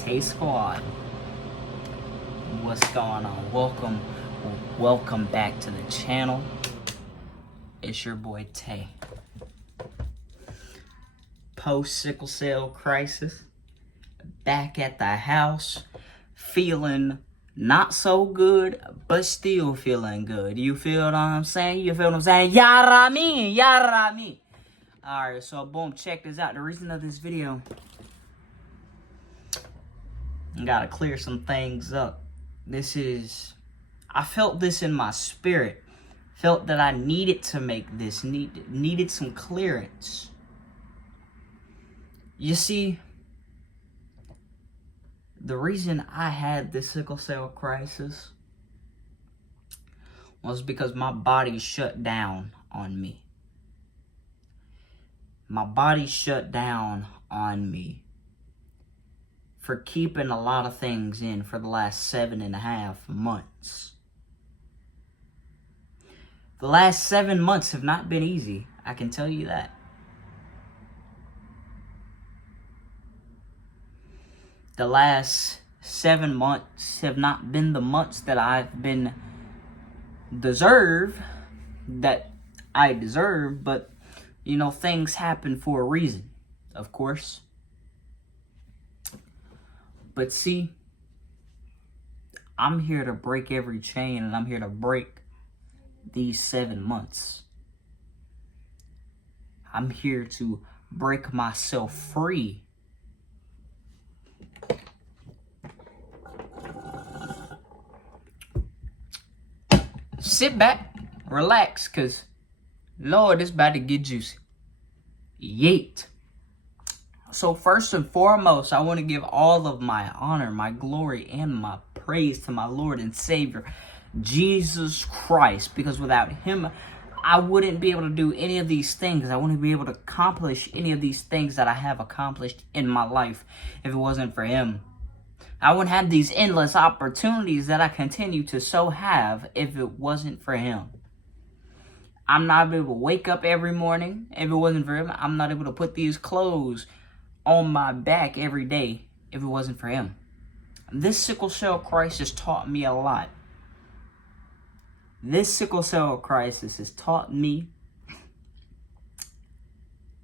Tay Squad. What's going on? Welcome back to the channel. It's your boy Tay. Post sickle cell crisis. Back at the house. Feeling not so good, but still feeling good. You feel what I'm saying? You feel what I'm saying? Yarami! Yarami! Alright, so boom, check this out. The reason of this video, I gotta clear some things up. I felt this in my spirit. Felt that I needed to make this, needed some clearance. You see, the reason I had this sickle cell crisis was because my body shut down on me. My body shut down on me for keeping a lot of things in for the last 7.5 months. The last 7 months have not been easy, I can tell you that. The last 7 months have not been the months that I've been that I deserve, but you know, things happen for a reason, of course. But see, I'm here to break every chain, and I'm here to break these 7 months. I'm here to break myself free. Sit back, relax, cause Lord, it's about to get juicy. Yeet. So first and foremost, I want to give all of my honor, my glory, and my praise to my Lord and Savior, Jesus Christ. Because without Him, I wouldn't be able to do any of these things. I wouldn't be able to accomplish any of these things that I have accomplished in my life if it wasn't for Him. I wouldn't have these endless opportunities that I continue to so have if it wasn't for Him. I'm not able to wake up every morning if it wasn't for Him. I'm not able to put these clothes on my back every day if it wasn't for Him. This sickle cell crisis taught me a lot. This sickle cell crisis has taught me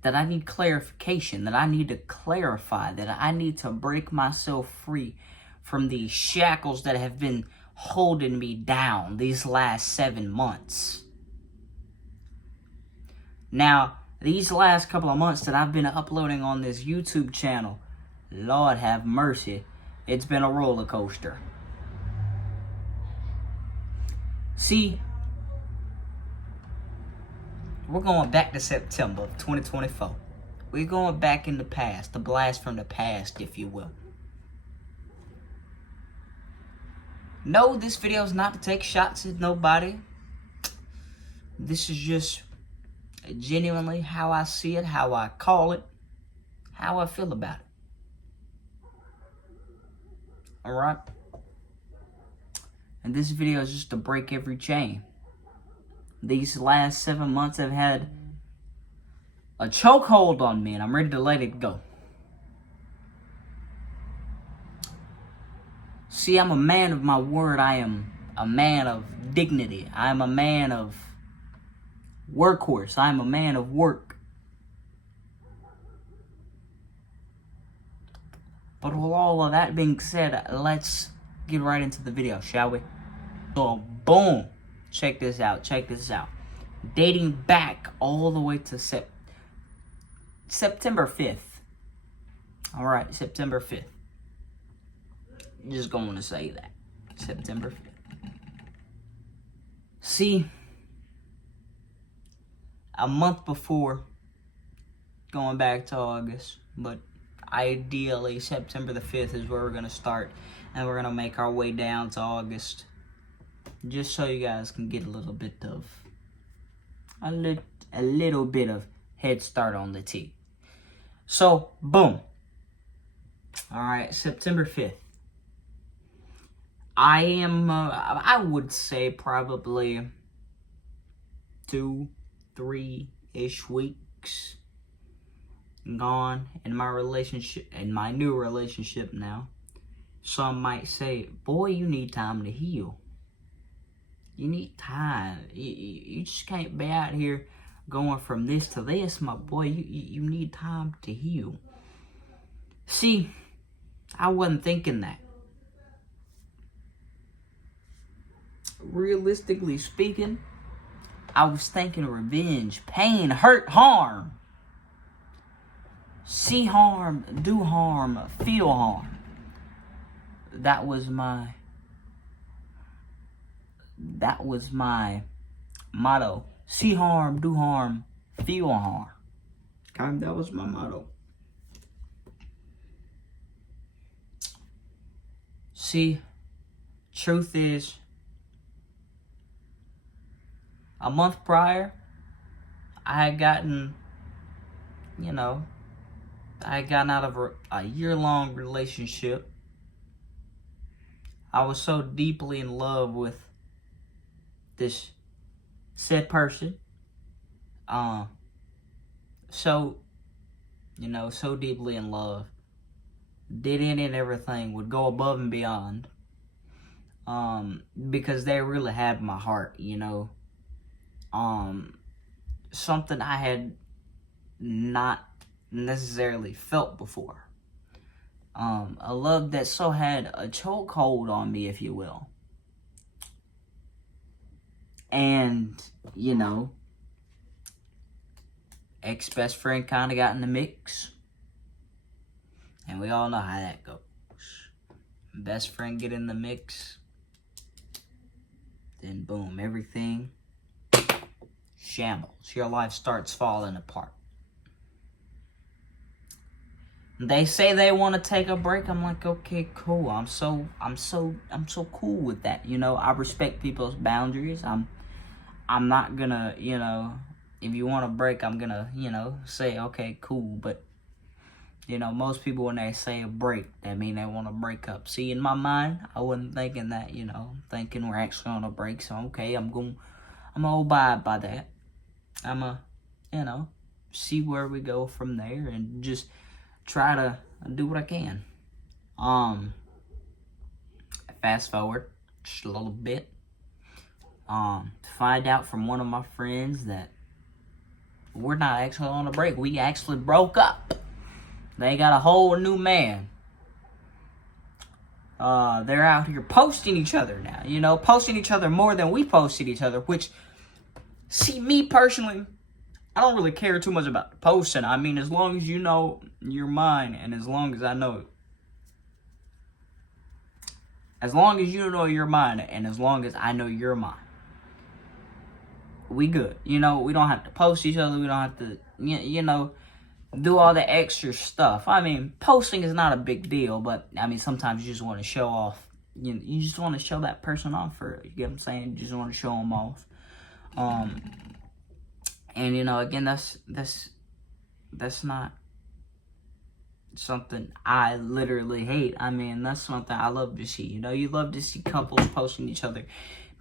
that I need clarification, that I need to clarify, that I need to break myself free from these shackles that have been holding me down these last 7 months. Now, these last couple of months that I've been uploading on this YouTube channel, Lord have mercy, it's been a roller coaster. See, we're going back to September of 2024. We're going back in the past, the blast from the past, if you will. No, this video is not to take shots at nobody. This is just genuinely how I see it, how I call it, how I feel about it. Alright? And this video is just to break every chain. These last 7 months have had a chokehold on me, and I'm ready to let it go. See, I'm a man of my word. I am a man of dignity. I am a man of workhorse. I am a man of work. But with all of that being said, let's get right into the video, shall we? So, boom. Check this out. Check this out. Dating back all the way to September 5th. Alright, September 5th. Just going to say that. September 5th. See, a month before, going back to August, but ideally September the 5th is where we're going to start, and we're going to make our way down to August, just so you guys can get a little bit of head start on the tea. So, boom. Alright, September 5th. I am, I would say probably 2-3-ish weeks gone in my relationship, in my new relationship now. some might say, boy, you need time to heal. You need time. You just can't be out here going from this to this, my boy. You need time to heal. See, I wasn't thinking that. Realistically speaking, I was thinking revenge, pain, hurt, harm. See harm, do harm, feel harm. That was my motto. See harm, do harm, feel harm. That was my motto. See, truth is, a month prior, I had gotten out of a year-long relationship. I was so deeply in love with this said person. So deeply in love. Did any and everything, would go above and beyond. Because they really had my heart, Something I had not necessarily felt before. A love that so had a chokehold on me, if you will. And, ex-best friend kind of got in the mix. And we all know how that goes. Best friend get in the mix. Then boom, everything shambles. Your life starts falling apart. They say they want to take a break. I'm like, okay, cool. I'm so cool with that. I respect people's boundaries. I'm not gonna, if you want a break, I'm gonna, say, okay, cool. But, most people, when they say a break, that mean they want to break up. See, in my mind, I wasn't thinking that, thinking we're actually on a break. So, okay, I'm gonna abide by that. I'm gonna, see where we go from there and just try to do what I can. Fast forward just a little bit. To find out from one of my friends that we're not actually on a break. We actually broke up. They got a whole new man. They're out here posting each other now, posting each other more than we posted each other, which, see, me personally, I don't really care too much about the posting. I mean, as long as you know you're mine, and as long as I know it. As long as you know you're mine, and as long as I know you're mine, we good. We don't have to post each other. We don't have to, do all the extra stuff. I mean, posting is not a big deal, but, I mean, sometimes you just want to show off. You just want to show that person off for, you get what I'm saying? You just want to show them off. And, again, that's not something I literally hate. I mean, that's something I love to see. You love to see couples posting each other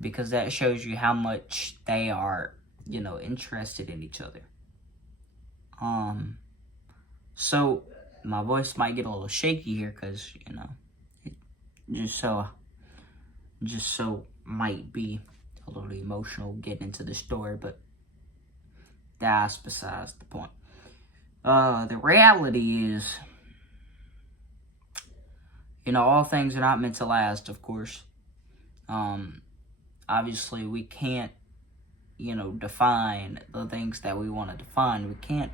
because that shows you how much they are, interested in each other. So my voice might get a little shaky here because, it just so might be a little emotional getting into the story, but that's besides the point. The reality is, all things are not meant to last, of course. Obviously, we can't, define the things that we want to define. We can't,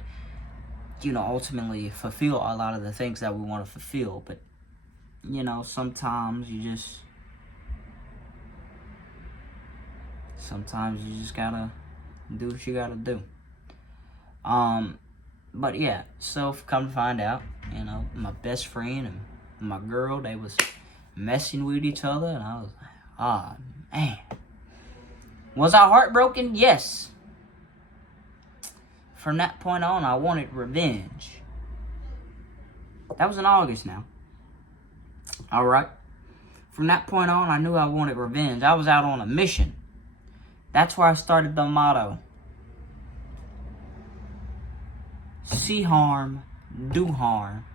ultimately fulfill a lot of the things that we want to fulfill. But, sometimes you just gotta do what you gotta do. But yeah, so come to find out, my best friend and my girl, they was messing with each other, and I was like, oh, man. Was I heartbroken? Yes. From that point on, I wanted revenge. That was in August now. Alright. From that point on, I knew I wanted revenge. I was out on a mission. That's where I started the motto. See harm, do harm,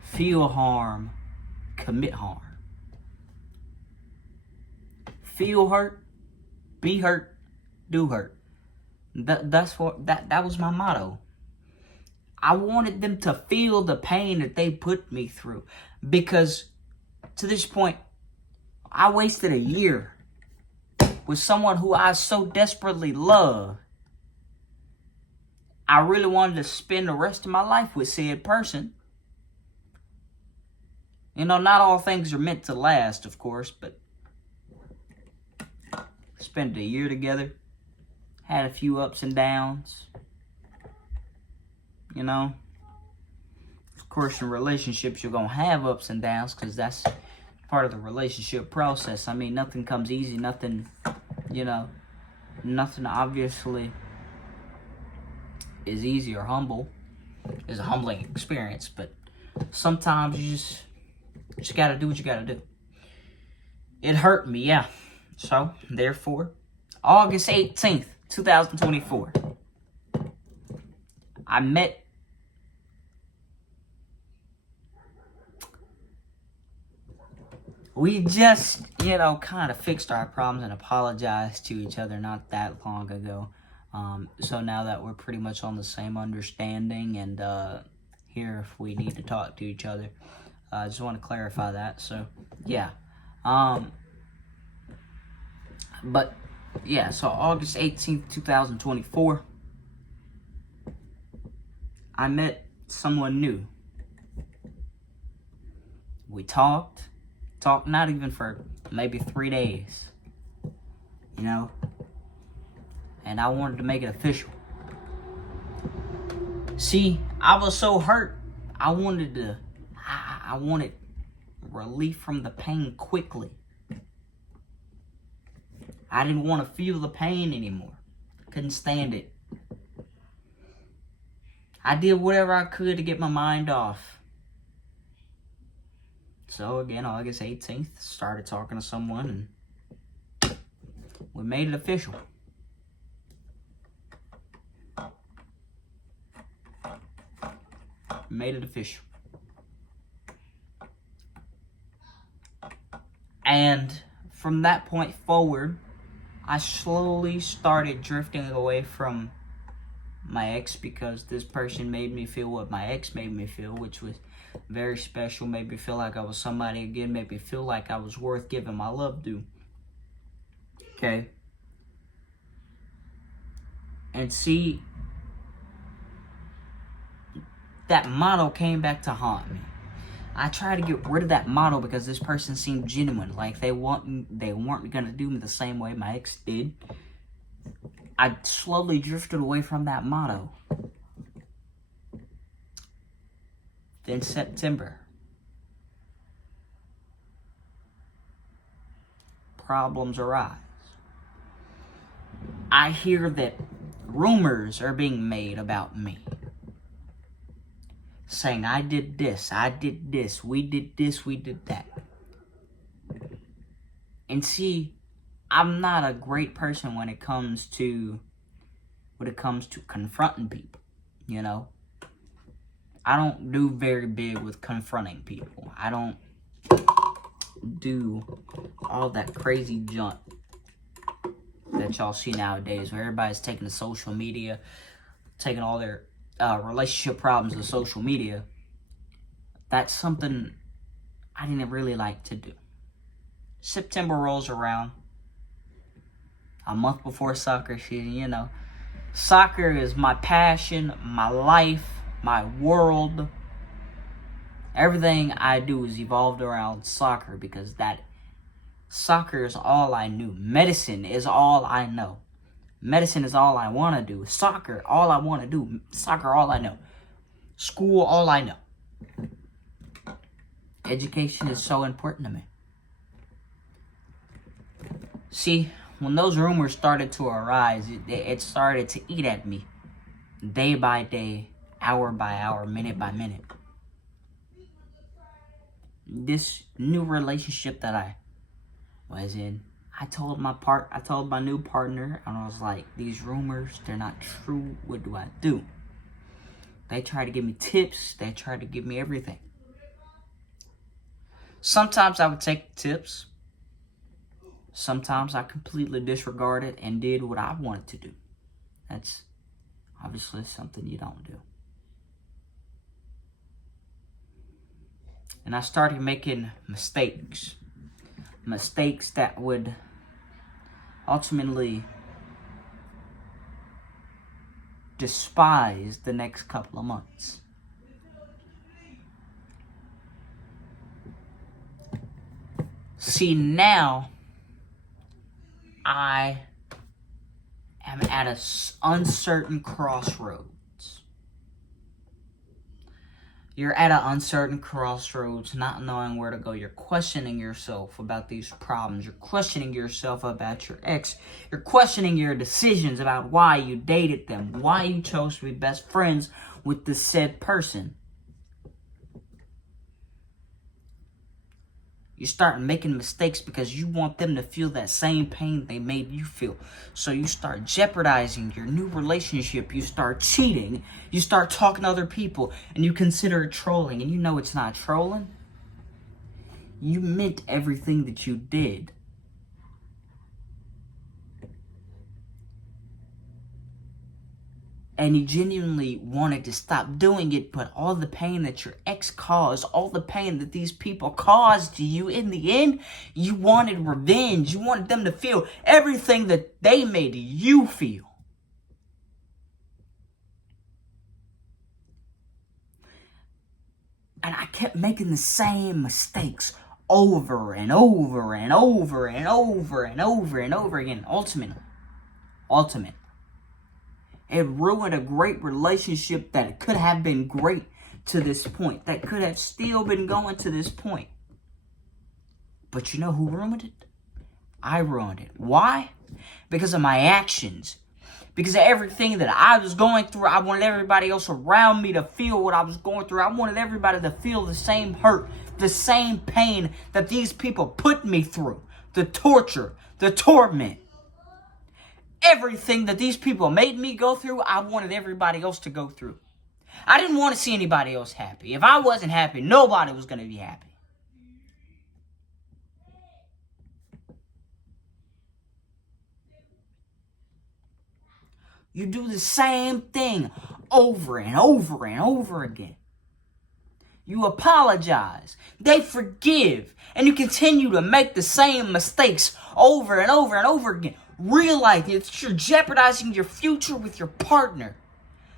feel harm, commit harm. Feel hurt, be hurt, do hurt. That was my motto. I wanted them to feel the pain that they put me through, because to this point, I wasted a year with someone who I so desperately love. I really wanted to spend the rest of my life with said person. You know, not all things are meant to last, of course, but spent a year together, had a few ups and downs. You know, of course, in relationships, you're going to have ups and downs, because that's part of the relationship process. I mean, nothing comes easy, nothing, you know, nothing obviously is easy or humble. It's a humbling experience, but sometimes you just got to do what you got to do. It hurt me, yeah. So, therefore, August 18th, 2024, I met we just, you know, kind of fixed our problems and apologized to each other not that long ago. So now that we're pretty much on the same understanding and here if we need to talk to each other, I just want to clarify that. So, yeah. But, yeah, so August 18th, 2024, I met someone new. We talked not even for maybe 3 days, you know, and I wanted to make it official. See, I was so hurt, I wanted relief from the pain quickly. I didn't want to feel the pain anymore. Couldn't stand it. I did whatever I could to get my mind off. So again, August 18th, started talking to someone and we made it official. Made it official. And from that point forward, I slowly started drifting away from my ex, because this person made me feel what my ex made me feel, which was very special, made me feel like I was somebody again, made me feel like I was worth giving my love to. Okay? And see, that motto came back to haunt me. I tried to get rid of that motto because this person seemed genuine, like they weren't gonna do me the same way my ex did. I slowly drifted away from that motto. Then September, problems arise. I hear that rumors are being made about me, saying I did this, we did this, we did that. And see, I'm not a great person when it comes to confronting people, you know? I don't do very big with confronting people. I don't do all that crazy junk that y'all see nowadays, where everybody's taking to social media, taking all their relationship problems to social media. That's something I didn't really like to do. September rolls around, a month before soccer season, you know. Soccer is my passion, my life, my world. Everything I do is evolved around soccer, because soccer is all I knew. Medicine is all I know. Medicine is all I want to do. Soccer, all I want to do. Soccer, all I know. School, all I know. Education is so important to me. See, when those rumors started to arise, it started to eat at me. Day by day, hour by hour, minute by minute. This new relationship that I was in, I told my new partner, and I was like, these rumors, they're not true. What do I do? They tried to give me tips. They tried to give me everything. Sometimes I would take tips. Sometimes I completely disregarded and did what I wanted to do. That's obviously something you don't do. And I started making mistakes. Mistakes that would ultimately despise the next couple of months. See, now I am at an uncertain crossroads. You're at an uncertain crossroads, not knowing where to go. You're questioning yourself about these problems. You're questioning yourself about your ex. You're questioning your decisions about why you dated them, why you chose to be best friends with the said person. You start making mistakes because you want them to feel that same pain they made you feel. So you start jeopardizing your new relationship. You start cheating. You start talking to other people. And you consider it trolling. And you know it's not trolling. You meant everything that you did. And you genuinely wanted to stop doing it, but all the pain that your ex caused, all the pain that these people caused to you, in the end, you wanted revenge. You wanted them to feel everything that they made you feel. And I kept making the same mistakes over and over and over and over and over and over again. Ultimate. It ruined a great relationship that could have been great to this point. That could have still been going to this point. But you know who ruined it? I ruined it. Why? Because of my actions. Because of everything that I was going through. I wanted everybody else around me to feel what I was going through. I wanted everybody to feel the same hurt, the same pain that these people put me through. The torture, the torment. Everything that these people made me go through, I wanted everybody else to go through. I didn't want to see anybody else happy. If I wasn't happy, nobody was going to be happy. You do the same thing over and over and over again. You apologize. They forgive. And you continue to make the same mistakes over and over and over again. Realize that you're jeopardizing your future with your partner.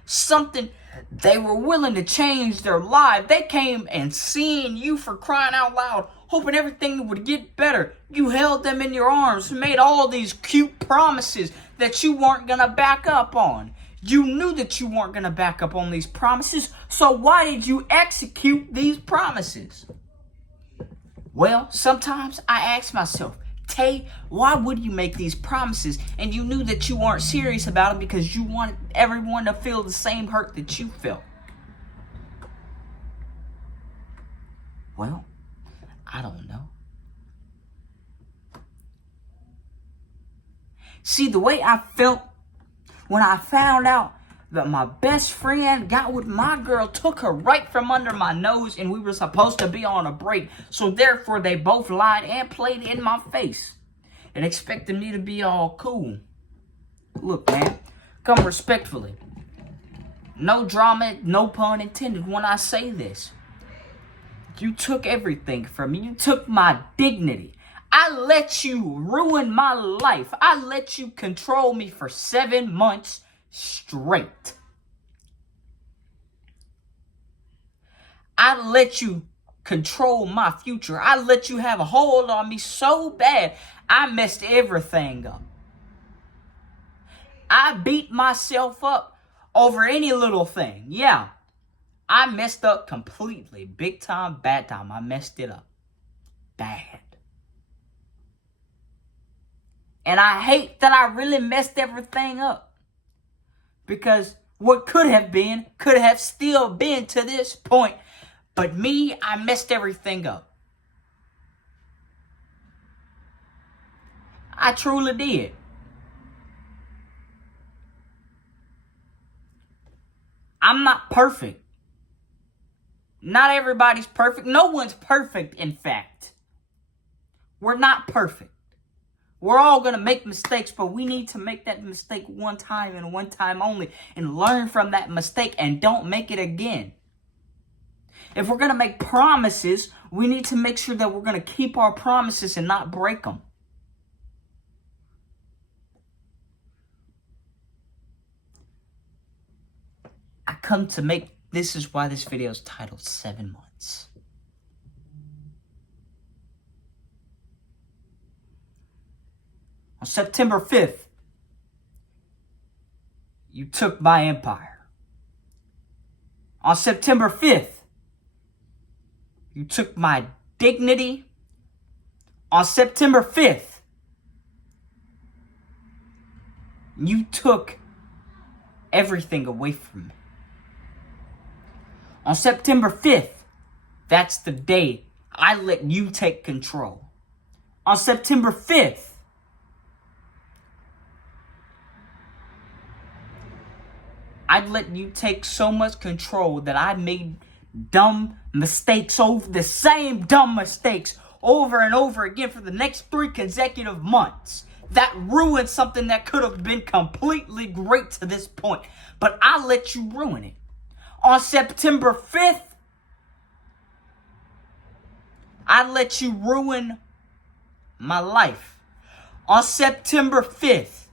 Something they were willing to change their life. They came and seen you, for crying out loud, hoping everything would get better. You held them in your arms, made all these cute promises that you weren't going to back up on. You knew that you weren't going to back up on these promises, so why did you execute these promises? Well, sometimes I ask myself, Tay, why would you make these promises and you knew that you weren't serious about them because you wanted everyone to feel the same hurt that you felt? Well, I don't know. See, the way I felt when I found out that my best friend got with my girl, took her right from under my nose, and we were supposed to be on a break. So therefore, they both lied and played in my face and expected me to be all cool. Look, man, come respectfully. No drama, no pun intended when I say this. You took everything from me. You took my dignity. I let you ruin my life. I let you control me for 7 months straight. I let you control my future. I let you have a hold on me so bad, I messed everything up. I beat myself up over any little thing. Yeah, I messed up completely. Big time, bad time. I messed it up. Bad. And I hate that I really messed everything up. Because what could have still been to this point. But me, I messed everything up. I truly did. I'm not perfect. Not everybody's perfect. No one's perfect, in fact. We're not perfect. We're all going to make mistakes, but we need to make that mistake one time and one time only and learn from that mistake and don't make it again. If we're going to make promises, we need to make sure that we're going to keep our promises and not break them. This is why this video is titled 7 Months. On September 5th, you took my empire. On September 5th, you took my dignity. On September 5th, you took everything away from me. On September 5th, that's the day I let you take control. On September 5th, I let you take so much control that I made dumb mistakes over the same dumb mistakes over and over again for the next 3 consecutive months. That ruined something that could have been completely great to this point. But I let you ruin it. On September 5th, I let you ruin my life. On September 5th,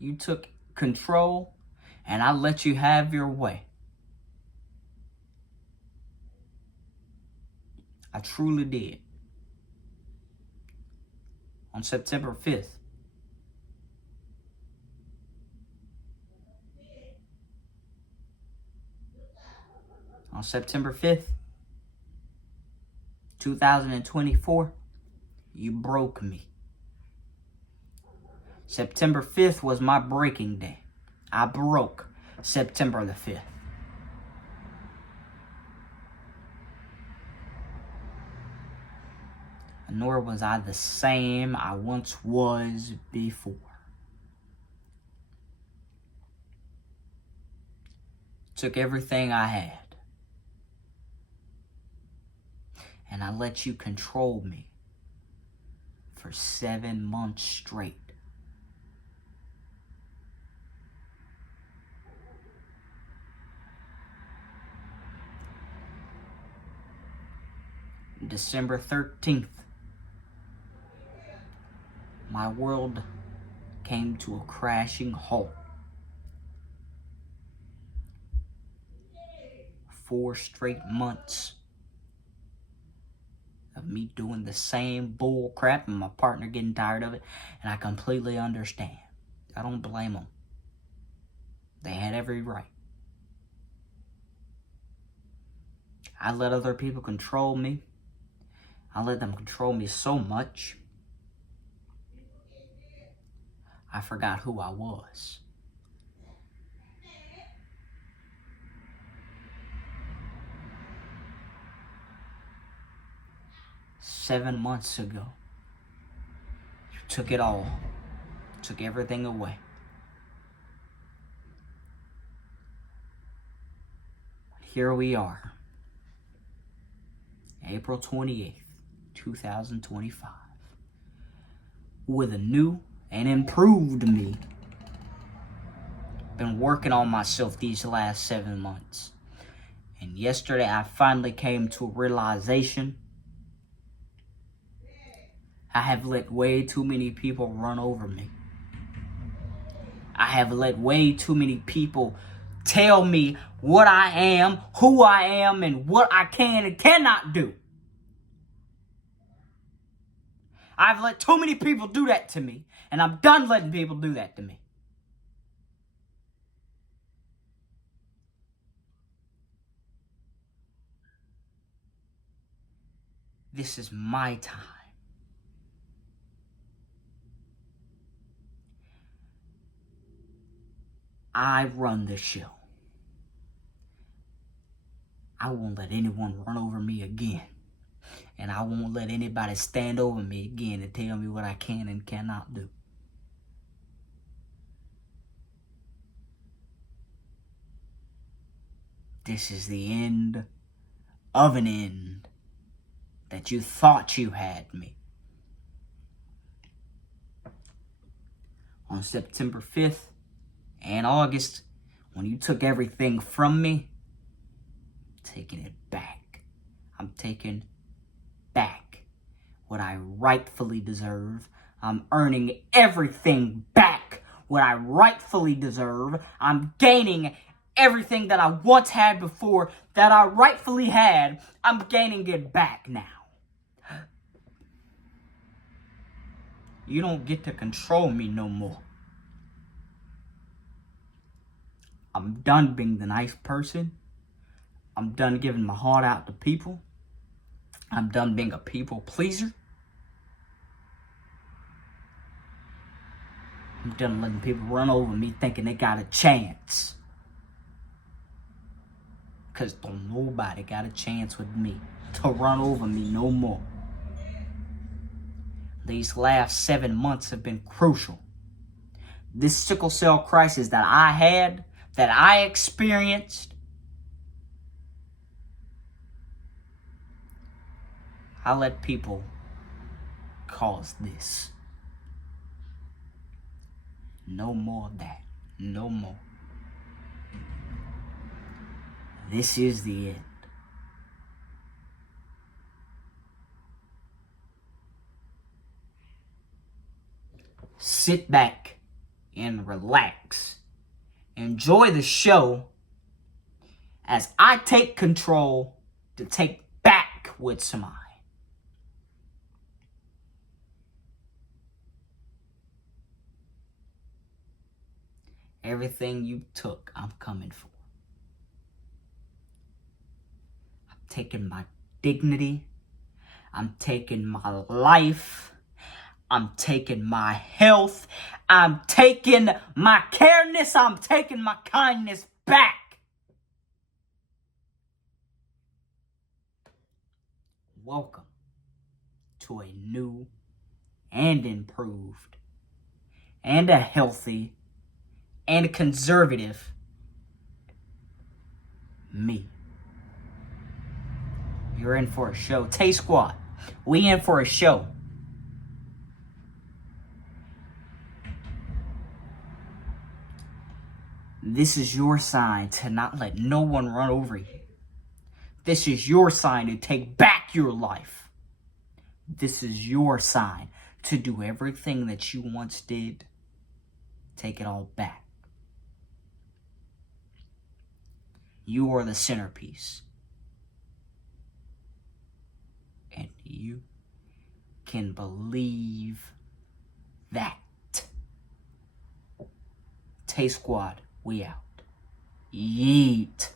you took control and I let you have your way. I truly did. On September 5th, on September 5th, 2024, you broke me. September 5th was my breaking day. I broke September the 5th. Nor was I the same I once was before. Took everything I had. And I let you control me for 7 months straight. December 13th, my world came to a crashing halt. 4 straight months of me doing the same bull crap and my partner getting tired of it, and I completely understand. I don't blame them. They had every right. I let other people control me. I let them control me so much, I forgot who I was. Seven months ago, you took it all, took everything away. Here we are, April 28th, 2025, with a new and improved me. Been working on myself these last 7 months. And yesterday I finally came to a realization. I have let way too many people run over me. I have let way too many people tell me what I am, who I am, and what I can and cannot do. I've let too many people do that to me, and I'm done letting people do that to me. This is my time. I run the show. I won't let anyone run over me again. And I won't let anybody stand over me again and tell me what I can and cannot do. This is the end of an end that you thought you had me. On September 5th and August, when you took everything from me, I'm taking it back. I'm taking back what I rightfully deserve. I'm earning everything back what I rightfully deserve. I'm gaining everything that I once had before that I rightfully had. I'm gaining it back now. You don't get to control me no more. I'm done being the nice person. I'm done giving my heart out to people. I'm done being a people pleaser. I'm done letting people run over me thinking they got a chance. Because don't nobody got a chance with me to run over me no more. These last 7 months have been crucial. This sickle cell crisis that I had, that I experienced, I let people cause this. No more of that. No more. This is the end. Sit back and relax. Enjoy the show as I take control to take back what's mine. Everything you took, I'm coming for. I'm taking my dignity. I'm taking my life. I'm taking my health. I'm taking my careness. I'm taking my kindness back. Welcome to a new and improved and a healthy and a conservative me. You're in for a show. Tay Squad, we in for a show. This is your sign to not let no one run over you. This is your sign to take back your life. This is your sign to do everything that you once did. Take it all back. You are the centerpiece. And you can believe that. Tay Squad, we out. Yeet.